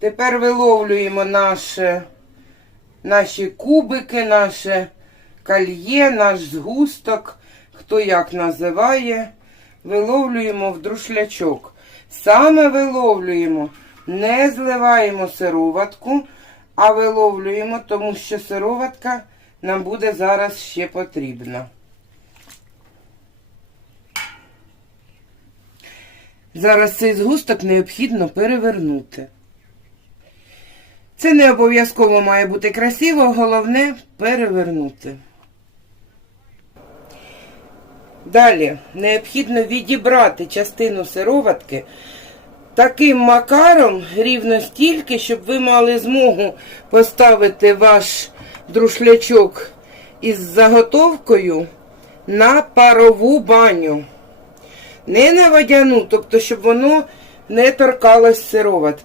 Тепер виловлюємо наше, наші кубики, наше кальє, наш згусток, хто як називає. Виловлюємо в друшлячок. Саме виловлюємо, не зливаємо сироватку, а виловлюємо, тому що сироватка нам буде зараз ще потрібна. Зараз цей згусток необхідно перевернути. Це не обов'язково має бути красиво, головне перевернути. Далі необхідно відібрати частину сироватки таким макаром рівно стільки, щоб ви мали змогу поставити ваш друшлячок із заготовкою на парову баню. Не на водяну, тобто, щоб воно не торкалось сироватки.